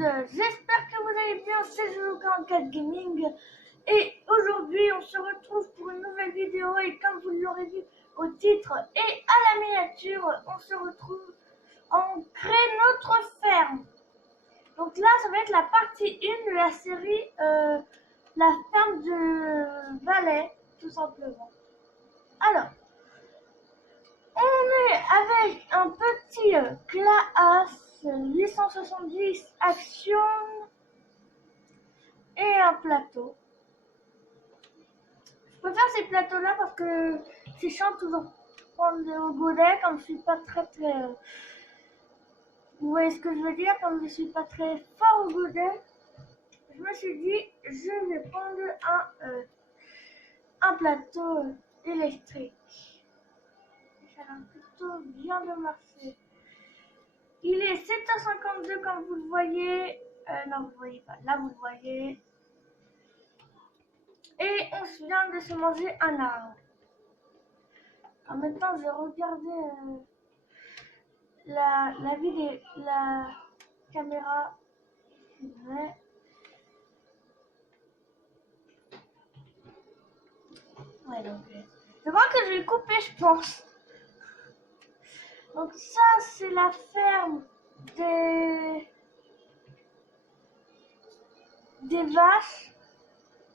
j'espère que vous allez bien, c'est Jojo44 Gaming et aujourd'hui on se retrouve pour une nouvelle vidéo et comme vous l'aurez vu au titre et à la miniature, on se retrouve, on crée notre ferme. Donc là ça va être la partie 1 de la série la ferme de Valais tout simplement. Alors, on est avec un petit classe 870 action et un plateau. Je préfère ces plateaux là parce que c'est chiant toujours prendre au godet comme je suis pas très vous voyez ce que je veux dire, comme je suis pas très fort au godet, je me suis dit je vais prendre un plateau électrique. Ça a plutôt bien de marcher. Il est 7h52 comme vous le voyez. Non, vous ne voyez pas. Là, vous le voyez. Et on vient de se manger un arbre. En même temps, je regardais la vidéo, la caméra. Ouais, donc, je crois que je vais couper, je pense. Donc ça, c'est la ferme des vaches.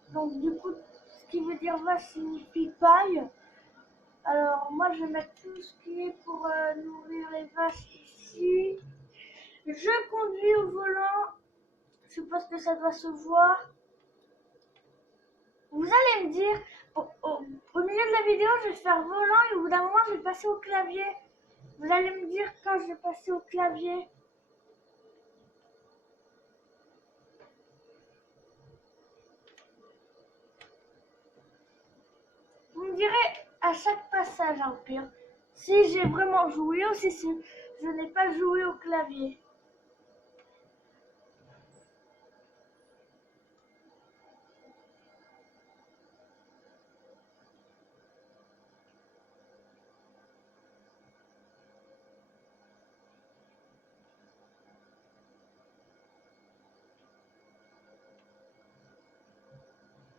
Donc du coup, ce qui veut dire vache signifie paille. Alors moi, je vais mettre tout ce qui est pour nourrir les vaches ici. Je conduis au volant. Je suppose que ça doit se voir. Vous allez me dire, au milieu de la vidéo, je vais faire volant et au bout d'un moment, je vais passer au clavier. Vous allez me dire quand je vais passer au clavier. Vous me direz à chaque passage, au pire, si j'ai vraiment joué ou si je n'ai pas joué au clavier.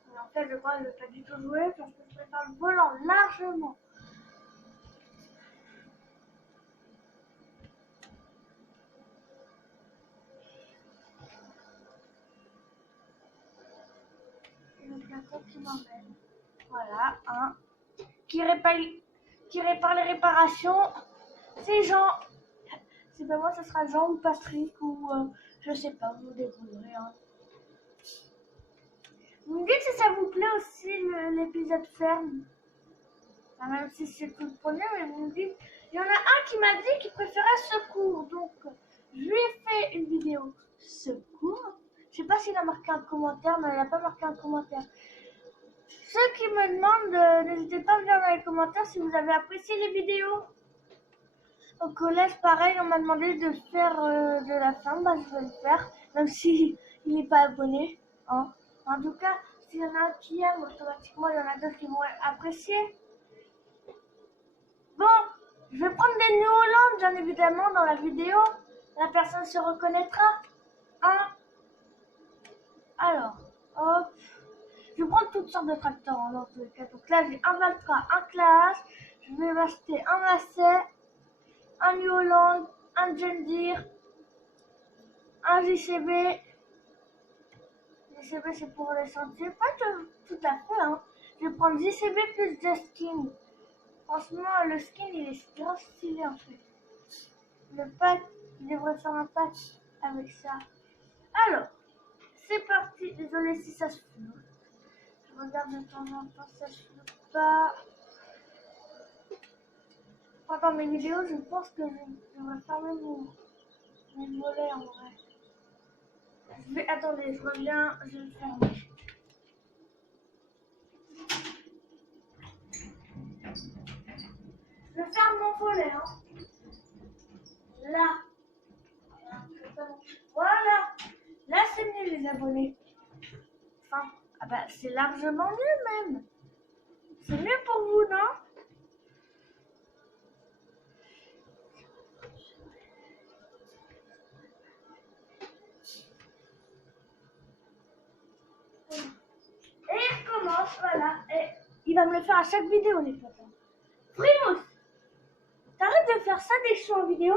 Mais en fait, je crois que je ne vais pas du tout jouer parce que je préfère le volant largement. Le plateau qui m'emmène. Voilà, hein. Qui répare les réparations. C'est Jean. C'est pas moi, ce sera Jean ou Patrick ou je sais pas, vous vous débrouillerez. Hein. Vous me dites si ça vous plaît aussi l'épisode ferme. Enfin, même si c'est tout le premier, mais vous me dites. Il y en a un qui m'a dit qu'il préférait secours. Donc, je lui ai fait une vidéo secours. Je sais pas s'il a marqué un commentaire, mais il n'a pas marqué un commentaire. Ceux qui me demandent, n'hésitez pas à me dire dans les commentaires si vous avez apprécié les vidéos. Au collège, pareil, on m'a demandé de faire de la ferme. Bah, je vais le faire, même si il n'est pas abonné. Hein. En tout cas, s'il y en a un qui aime, automatiquement, il y en a d'autres qui vont apprécier. Bon, je vais prendre des New Holland, bien évidemment, dans la vidéo. La personne se reconnaîtra. Hein? Alors, hop. Je vais prendre toutes sortes de tracteurs hein, dans tous les cas. Donc là, j'ai un Valtra, un Claas. Je vais m'acheter un Massey, un New Holland, un John Deere, un JCB. JCB, c'est pour les sentiers. Pas tout à fait. Hein. Je vais prendre JCB plus Justin. Franchement, le skin, il est grave stylé en fait. Le pack, il devrait faire un pack avec ça. Alors, c'est parti. Désolé si ça se floute. Je regarde de temps en temps si ça se floute pas. Pendant mes vidéos, je pense que je devrais fermer mes volets en vrai. Attendez, je reviens, je vais le fermer. Je ferme mon volet, hein. Là. Voilà. Là, c'est mieux les abonnés. Enfin, ah bah, c'est largement mieux même. C'est mieux pour vous, non? me le faire à chaque vidéo, les potes. Frimos, t'arrêtes de faire ça dès que je suis en vidéo?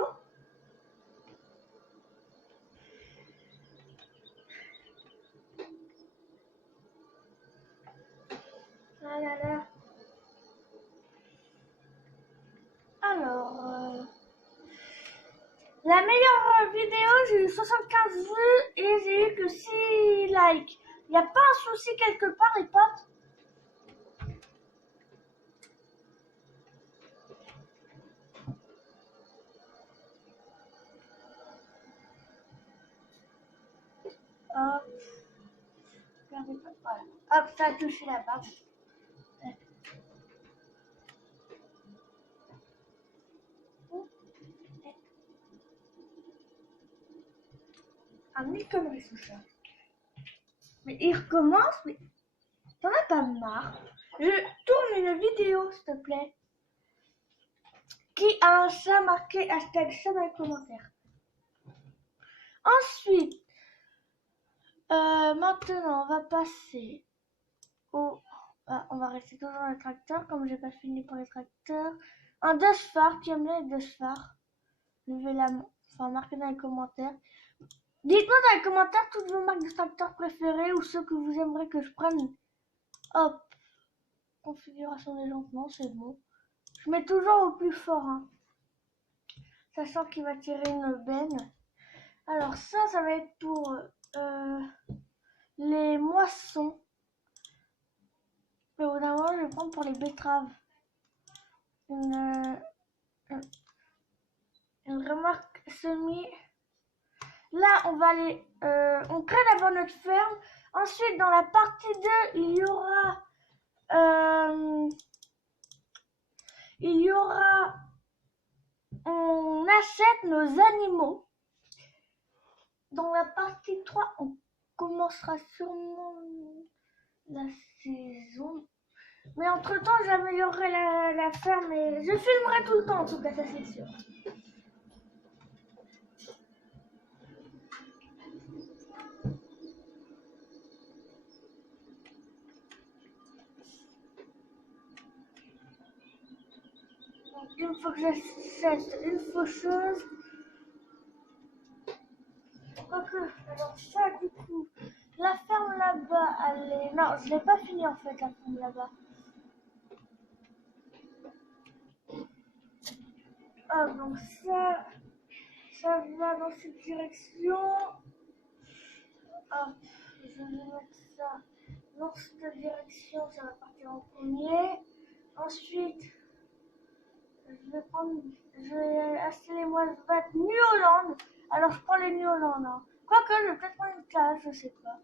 Ah là là. Alors, la meilleure vidéo, j'ai eu 75 vues et j'ai eu que 6 likes. Y a pas un souci quelque part, les potes? Hop, regardez pas. Voilà. Hop, ça a touché la barre. Ah, mille conneries sous ça. Mais il recommence, mais t'en as pas marre? Je tourne une vidéo, s'il te plaît. Qui a un chat marqué hashtag chat dans les commentaires. Ensuite, maintenant, on va passer au... on va rester toujours dans les tracteurs, comme j'ai pas fini pour les tracteurs. Un Dustfar, qui aime bien les Dustfar. Levez la main, enfin marquez dans les commentaires. Dites-moi dans les commentaires toutes vos marques de tracteurs préférées ou ceux que vous aimeriez que je prenne. Hop, configuration des jantes, non c'est bon. Je mets toujours au plus fort, hein. Sachant qu'il va tirer une benne. Alors ça va être pour les moissons. Mais au bout d'un moment, je vais prendre pour les betteraves. Une remarque semi. Là, on va aller... on crée d'abord notre ferme. Ensuite, dans la partie 2, il y aura... on achète nos animaux. Dans la partie 3, on commencera sûrement la saison. Mais entre temps, j'améliorerai la ferme et je filmerai tout le temps en tout cas, ça c'est sûr. Donc, il me faut que j'achète une faucheuse. Quoique, alors ça du coup, la ferme là-bas, elle est... Non, je l'ai pas fini en fait, la ferme là-bas. Ah, donc ça va dans cette direction. Hop, je vais mettre ça dans cette direction, ça va partir en premier. Ensuite, je vais acheter les moisettes New Holland. Alors je prends les New Holland. Hein. Quoique, je vais peut-être prendre une classe, je sais pas.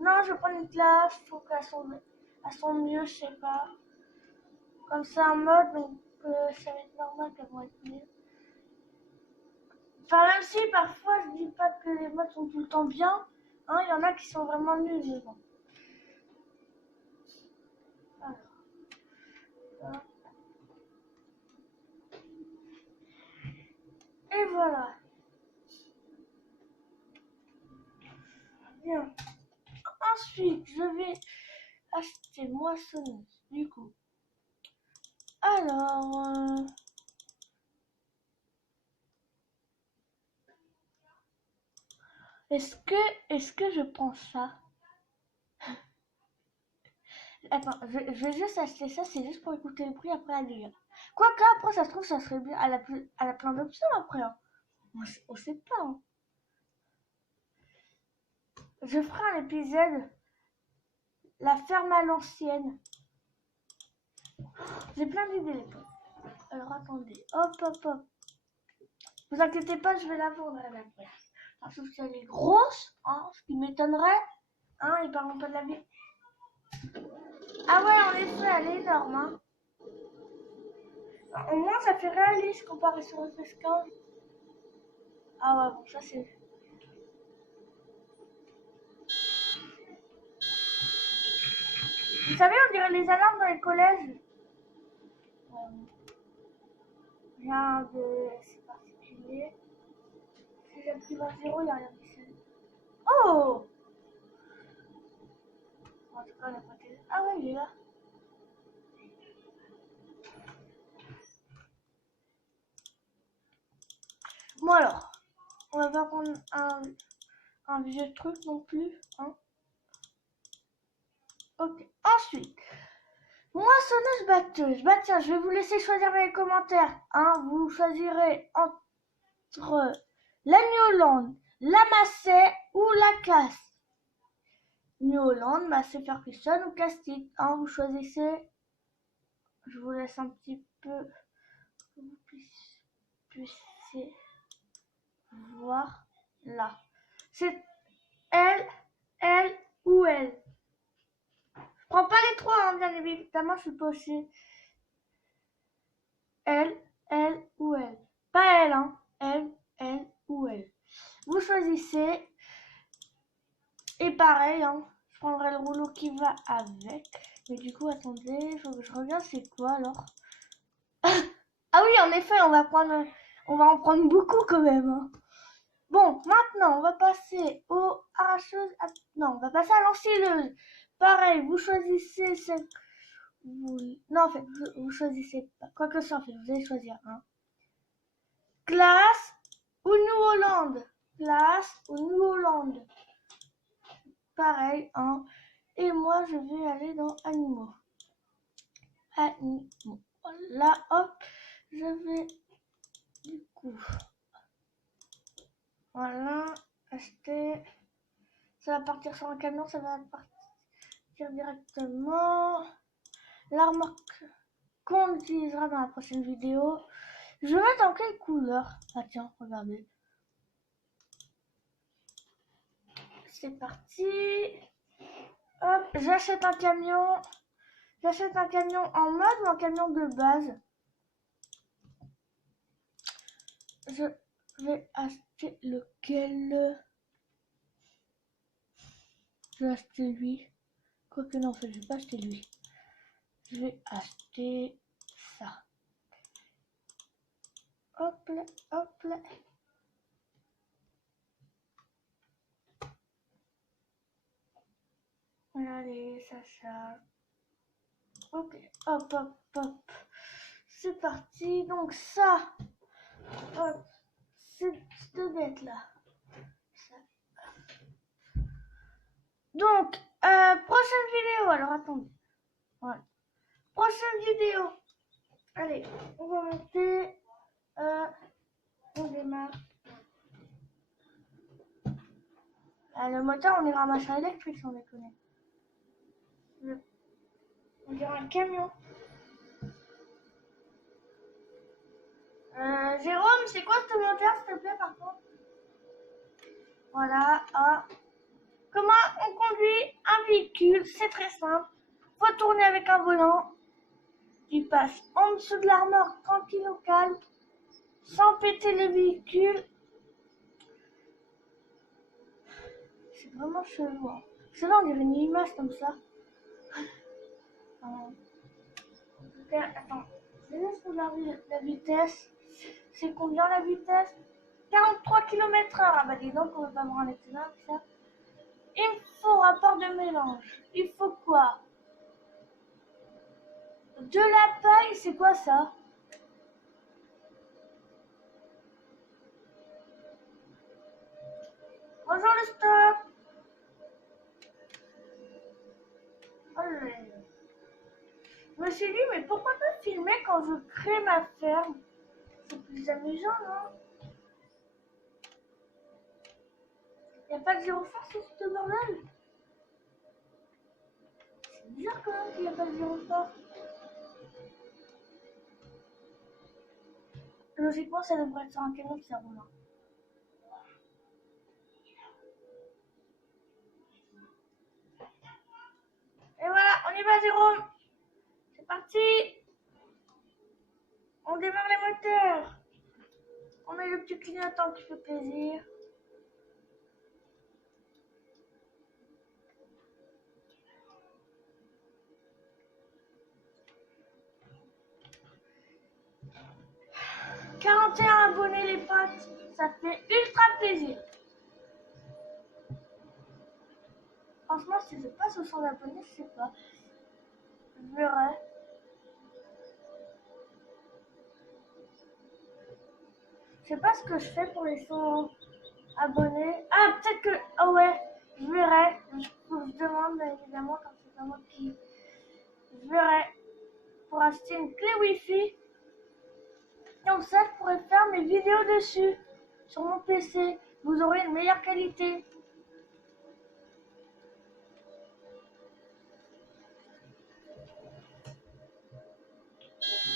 Non, je vais prendre une classe, je trouve qu'elles sont mieux, je sais pas. Comme ça en mode, donc ça va être normal qu'elles vont être mieux. Enfin, même si parfois je dis pas que les modes sont tout le temps bien, hein, il y en a qui sont vraiment nuls, mais bon. Alors, et voilà. Bien. Ensuite, je vais acheter moissonneuse, du coup. Alors, est-ce que je prends ça? Attends, je vais juste acheter ça, c'est juste pour écouter le prix après aller là. Quoique après ça se trouve ça serait bien, elle a plein d'options après. Hein. On sait pas. Hein. Je ferai un épisode, la ferme à l'ancienne. J'ai plein d'idées les potes. Alors attendez, hop hop hop. Vous inquiétez pas, je vais la vendre elle après. Enfin, sauf si elle est grosse, hein, ce qui m'étonnerait. Hein, ils parlent pas de la vie. Ah ouais, en effet, elle est énorme. Hein. Au moins, ça fait réaliste comparé sur le FS15. Ah ouais, bon, ça c'est... Vous savez, on dirait les alarmes dans les collèges. Rien de... C'est particulier. Si j'active un 0, il n'y a rien qui se... Oh! En tout cas, on a pas télé. Ah ouais, il est là. Bon alors, on va pas prendre un vieux truc non plus. Hein. Ok. Ensuite, moissonneuse batteuse. Bah tiens, je vais vous laisser choisir dans les commentaires. Hein. Vous choisirez entre la New Holland, la Massey ou la Casse. New Holland, Massey Ferguson ou Castic. Hein. Vous choisissez. Je vous laisse un petit peu que vous puissiez voir là. C'est elle ou elle. Je prends pas les trois, hein, bien évidemment, je suis pas aussi. Elle ou elle. Pas elle, hein. Elle ou elle. Vous choisissez. Et pareil, hein, je prendrai le rouleau qui va avec. Mais du coup, attendez, il faut que je regarde c'est quoi alors. Ah oui, en effet, on va en prendre beaucoup quand même. Hein. Bon, maintenant, on va passer aux arracheuses. Non, on va passer à l'ensileuse. Pareil, vous choisissez celle. Non, en fait, vous choisissez pas. Quoi que ce soit, en fait, vous allez choisir un. Classe ou New Holland. Classe ou New Holland. Pareil, hein. Et moi, je vais aller dans animaux. Animaux. Voilà, hop. Je vais, du coup, voilà, acheter. Ça va partir sur un camion, ça va partir directement. La remorque qu'on utilisera dans la prochaine vidéo. Je vais mettre en quelle couleur? Ah tiens, regardez. C'est parti. Hop, j'achète un camion. J'achète un camion en mode ou un camion de base? Je vais acheter lequel? Je vais acheter lui. Quoique non, en fait, je vais pas acheter lui. Je vais acheter ça. Hop là, hop là. Allez, ça charge. Ok, hop, hop, hop. C'est parti. Donc ça, hop, cette bête là. Ça. Donc, prochaine vidéo. Alors attendez. Voilà. Prochaine vidéo. Allez, on va monter. On démarre. Le moteur, on ira un machin électrique sans déconner. On dirait un camion. Jérôme, c'est quoi ce moteur, s'il te plaît, par contre? Voilà. Ah. Comment on conduit un véhicule? C'est très simple. Faut tourner avec un volant. Tu passes en dessous de la remorque, tranquille au calme, sans péter le véhicule. C'est vraiment chelou. Hein. C'est là, on dirait une image comme ça. Attends, je vais juste regarder la vitesse. C'est combien la vitesse? 43 km/h. Ah bah dis donc, on va pas avoir un accident avec ça. Il me faut rapport de mélange. Il faut quoi? De la paille, c'est quoi ça? Bonjour le stop. Allez. Je me suis dit, mais pourquoi pas filmer quand je crée ma ferme? C'est plus amusant, non? Y a pas de gyrophare sur ce bordel? C'est bizarre quand même qu'il n'y a pas de gyrophare. Logiquement, ça devrait être sur un camion qui sert roulant. Et voilà, on y va, Jérôme. C'est parti. On démarre les moteurs. On met le petit clignotant qui fait plaisir. « 41 abonnés les potes, ça fait ultra plaisir. Franchement, si je passe aux 100 abonnés, je sais pas. Je verrai. sais pas ce que je fais pour les 100 abonnés. Ah, peut-être que... Ah ouais, je verrai. Je demande, bien évidemment, comme c'est pas moi qui... Je verrai. Pour acheter une clé Wi-Fi. Comme ça, je pourrais faire mes vidéos dessus. Sur mon PC. Vous aurez une meilleure qualité.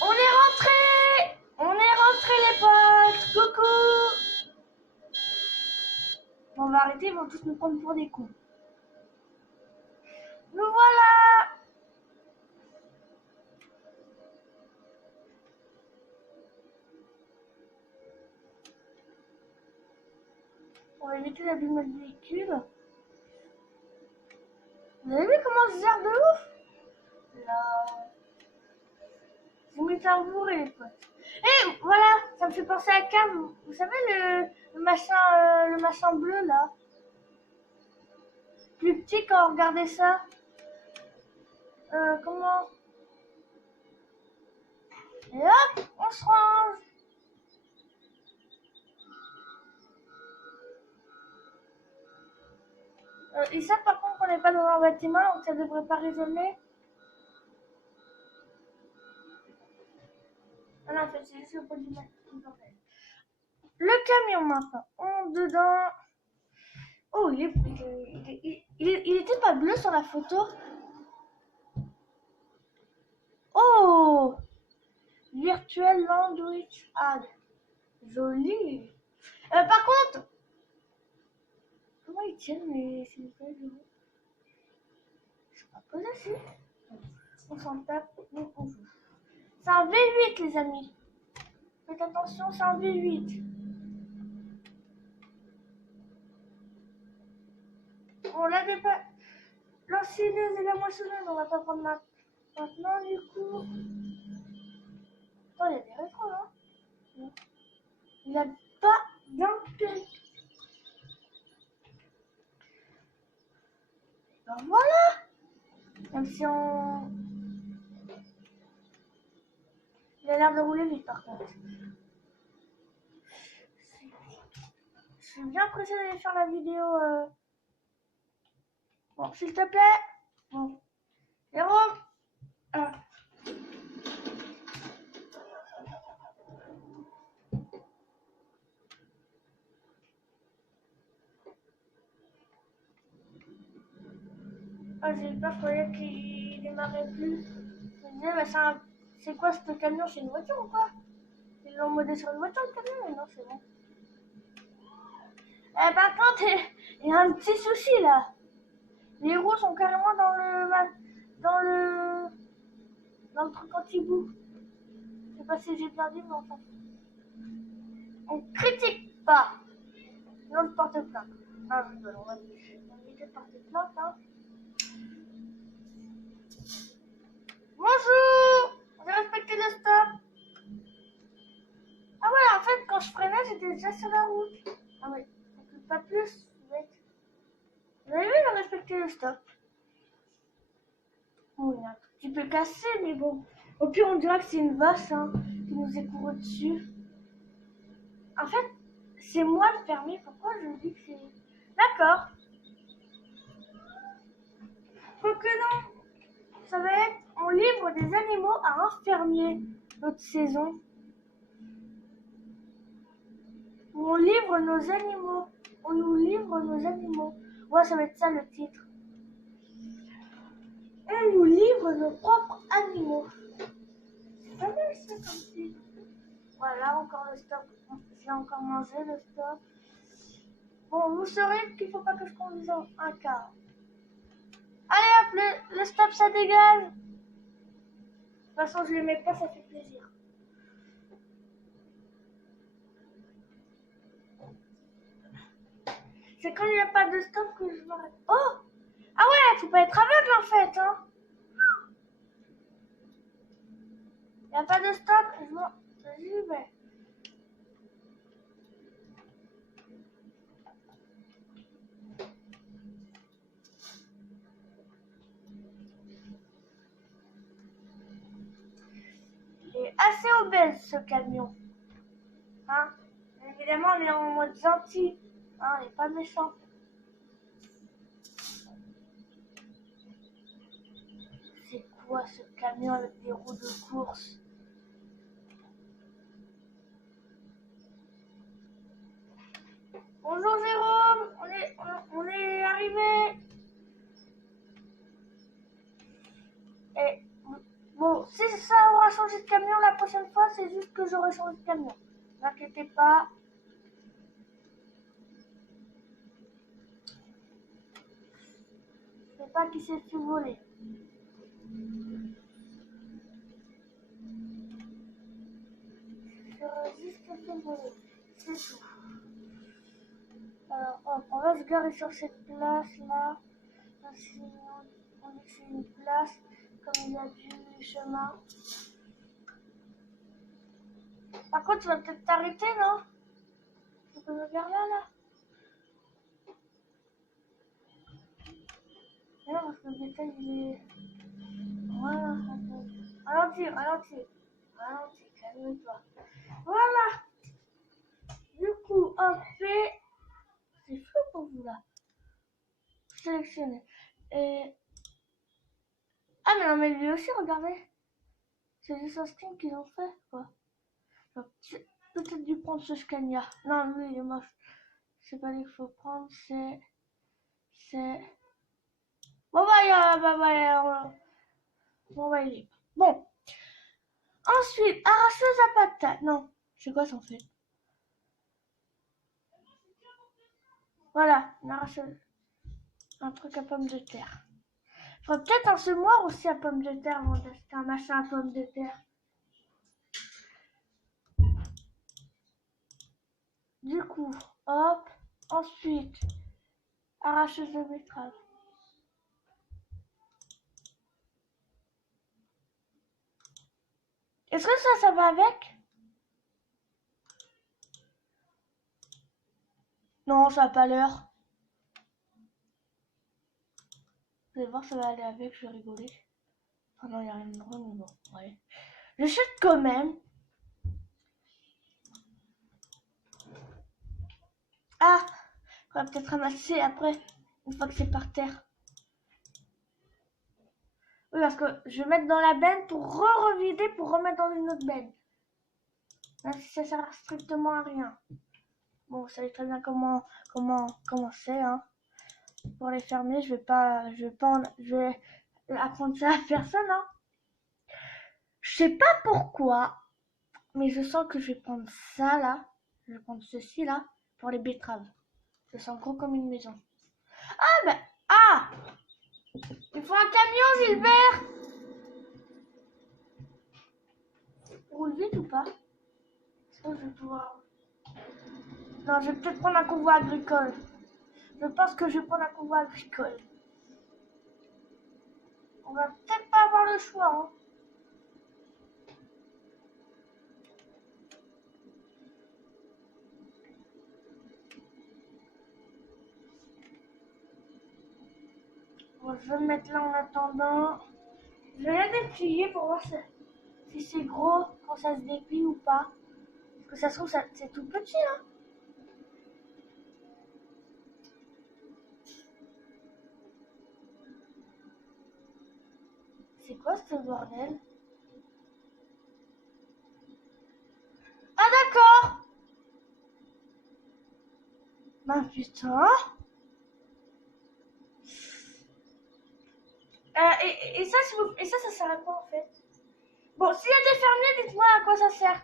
On est rentré! On est rentré les potes! Coucou! Bon, on va arrêter, ils vont tous nous prendre pour des cons. Nous voilà! On va éviter d'abîmer le véhicule. Vous avez vu comment je gère de ouf? Là. Je vous mets un bourré les potes. Et voilà, ça me fait penser à Cam. Vous savez le machin bleu là? Plus petit quand on regardait ça. Comment? Et hop, on se range. Et ça par contre on n'est pas dans un bâtiment donc ça devrait pas résonner. Ah non en fait c'est juste le produit qui m'embête. Le camion maintenant. On dedans. Oh il était pas bleu sur la photo. Oh Virtual Language Ad. Joli. Par contre, comment ils tiennent les bureaux? Je sais pas poser dessus. On s'en tape. On joue. C'est un V8 les amis. Faites attention, c'est un V8. On l'a dépassé. L'ancienneuse et la moissonneuse, on va pas prendre maintenant du coup. Attends, il y a des rétros là. Il a pas d'impé. Ben voilà. Même si on... Il a l'air de rouler vite par contre. Je suis bien pressée d'aller faire la vidéo. Bon, s'il te plaît. Bon. Jérôme. Ah, j'ai peur, je croyais qu'il démarrait plus. Je me disais, bah, c'est quoi ce camion? C'est une voiture ou quoi? Ils l'ont modé sur une voiture le camion? Mais non, c'est bon. Par contre, il y a un petit souci là. Les roues sont carrément dans le truc anti-bout. Je sais pas si j'ai bien dit, mais enfin. On critique pas. Sinon, je porte plainte. Ah, je rigole, on va éviter de porter plainte, hein. Bonjour! J'ai respecté le stop. Ah ouais, en fait, quand je freinais, j'étais déjà sur la route. Ah oui, pas plus, mec. Vous avez vu, j'ai respecté le stop. Bon, il est un tout petit peu cassé, mais bon. Au pire, on dirait que c'est une vache hein, qui nous est courue dessus. En fait, c'est moi le permis. Pourquoi je dis que c'est... D'accord. Quoique non. Ça va être... On livre des animaux à un fermier. Notre saison. On livre nos animaux. On nous livre nos animaux. Ouais, ça va être ça le titre. On nous livre nos propres animaux. C'est pas mal ça comme titre. Voilà, encore le stop. J'ai encore mangé le stop. Bon, vous saurez qu'il faut pas que je conduise un car. Allez hop, le stop ça dégage. De toute façon, je les mets pas, ça fait plaisir. C'est quand il n'y a pas de stop que je m'arrête. Oh! Ah ouais, faut pas être aveugle en fait, hein. Il n'y a pas de stop, je m'en... J'y vais. Il est assez obèse ce camion. Hein? Évidemment, on est en mode gentil. Hein, on n'est pas méchant. C'est quoi ce camion avec des roues de course? Bonjour Jérôme, on est arrivé. Et bon, si ça aura changé de camion la prochaine fois, c'est juste que j'aurai changé de camion. Ne vous inquiétez pas. Je sais pas qui s'est fait voler. J'aurais juste fait voler. C'est tout. Alors, hop, on va se garer sur cette place là. On dit que c'est une place, comme il y a du chemin. Par contre, tu vas peut-être t'arrêter, non? Tu peux me faire là? Non, parce que le détail, il est... Voilà, ralentis, calme-toi. Voilà. Du coup, on fait... C'est flou pour vous, là. Sélectionner. Et... Ah, mais non, mais lui aussi, regardez. C'est des Austin qu'ils ont fait, quoi. Peut-être dû prendre ce Scania. Non, lui, il est moche. C'est pas lui qu'il faut prendre, c'est... Bon, il est... Bon. Ensuite, arracheuse à patate. Non, c'est quoi ça en fait? Voilà, une arracheuse. Un truc à pommes de terre. Il faudrait peut-être un semoir aussi à pommes de terre avant d'acheter un machin à pommes de terre. Du coup, hop. Ensuite, arracheuse de betterave. Est-ce que ça va avec? Non, ça n'a pas l'air. Vous allez voir, ça va aller avec, je vais rigoler. Oh non, il n'y a rien de drôle, mais bon, ouais. Je chute quand même. Ah, on va peut-être ramasser après, une fois que c'est par terre. Oui, parce que je vais mettre dans la benne pour revider, pour remettre dans une autre benne. Même si ça sert strictement à rien. Bon, vous savez très bien comment c'est, hein. Pour les fermer, je vais apprendre ça à personne, hein. Je sais pas pourquoi, mais je sens que je vais prendre ça là. Je vais prendre ceci là pour les betteraves. Je sens gros comme une maison. Ah ben, ah, il faut un camion, Gilbert. Roule vite ou pas? Est-ce que je vais pouvoir... Non, je vais peut-être prendre un convoi agricole. Je pense que je vais prendre un convoi agricole. On va peut-être pas avoir le choix, hein. Bon, je vais me mettre là en attendant. Je vais la déplier pour voir si c'est gros quand ça se déplie ou pas. Parce que ça se trouve, c'est tout petit, hein. C'est quoi ce bordel? Ah d'accord. Ben putain. Ça sert à quoi en fait? Bon, s'il y a des fermiers, dites-moi à quoi ça sert.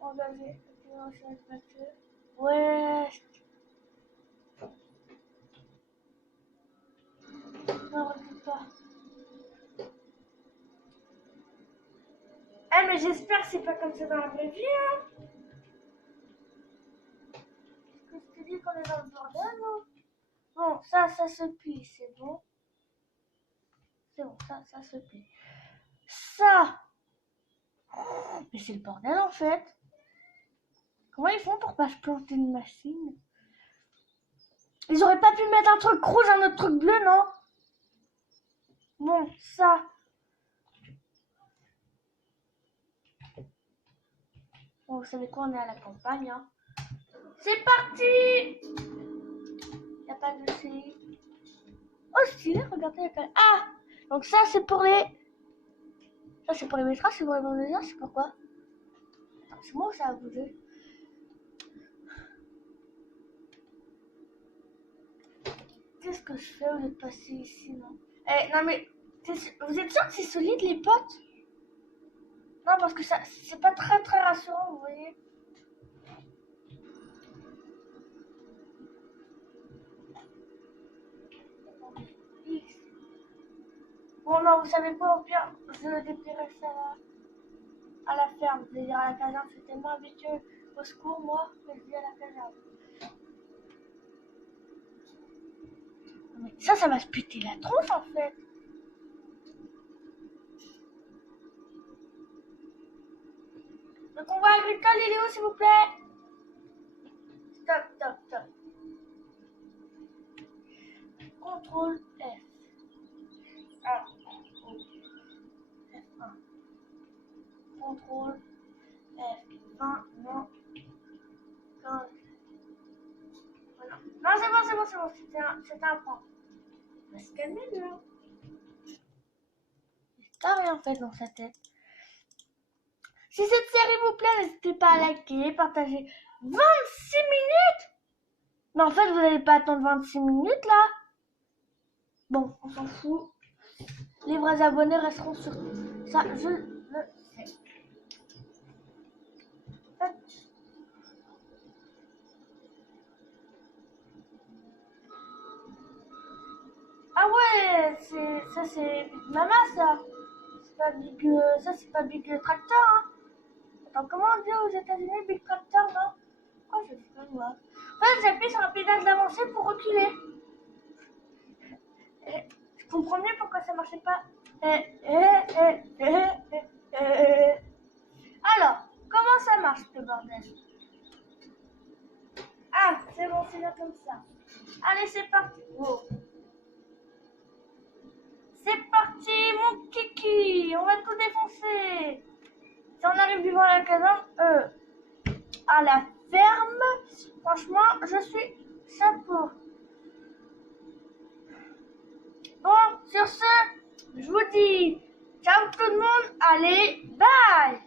Engager. Ouais. Non, recule pas. Eh, mais j'espère que c'est pas comme ça dans la vraie vie, hein. Qu'est-ce que tu dis qu'on est dans le bordel, non? Bon, ça se plie, c'est bon. C'est bon, ça se plie. Ça. Oh, mais c'est le bordel en fait. Comment ils font pour pas se planter une machine? Ils auraient pas pu mettre un truc rouge, un autre truc bleu, non? Bon, ça. Bon, vous savez quoi, on est à la campagne. Hein. C'est parti! Il n'y a pas de CI. Oh, stylé, regardez. Ah! Donc ça, c'est pour les... Ça, c'est pour les métrages, c'est pour les bandes c'est pourquoi? Attends, c'est moi ou ça a bougé? Qu'est-ce que je fais au lieu de passer ici, non? Eh, non mais, vous êtes sûr que c'est solide, les potes? Non, parce que ça, c'est pas très très rassurant, vous voyez. Bon, non, vous savez quoi, au pire, je déplierai ça là, à la ferme. Je vais dire à la caserne, c'est tellement habitué au secours, moi, que je dis à la caserne. Mais ça m'a sputé la tronche en fait. Le convoi agricole, il est où, s'il vous plaît? Stop, stop, stop. Contrôle F. Alors, F1. Contrôle F20, non. 15. Voilà. Non, c'est bon. C'était un point. On va se calmer là. T'as rien fait dans sa tête. Si cette série vous plaît, n'hésitez pas à liker, partager. 26 minutes? Mais en fait, vous n'allez pas attendre 26 minutes là. Bon, on s'en fout. Les vrais abonnés resteront sur ça, je le sais. Ah ouais, ça c'est Big Mama ça. C'est pas Big ça c'est pas Big Tractor hein. Attends, comment on dit aux États-Unis Big Tractor non? Quoi je sais pas moi. En fait, j'appuie sur un pédale d'avancée pour reculer. Je comprends mieux pourquoi ça marchait pas. Alors, comment ça marche ce bordel? Ah, c'est bon, c'est là comme ça. Allez, c'est parti. Wow. C'est parti, mon kiki. On va tout défoncer. Si on arrive devant la caserne, à la ferme, franchement, je suis chapeau. Bon, sur ce, je vous dis ciao tout le monde. Allez, bye.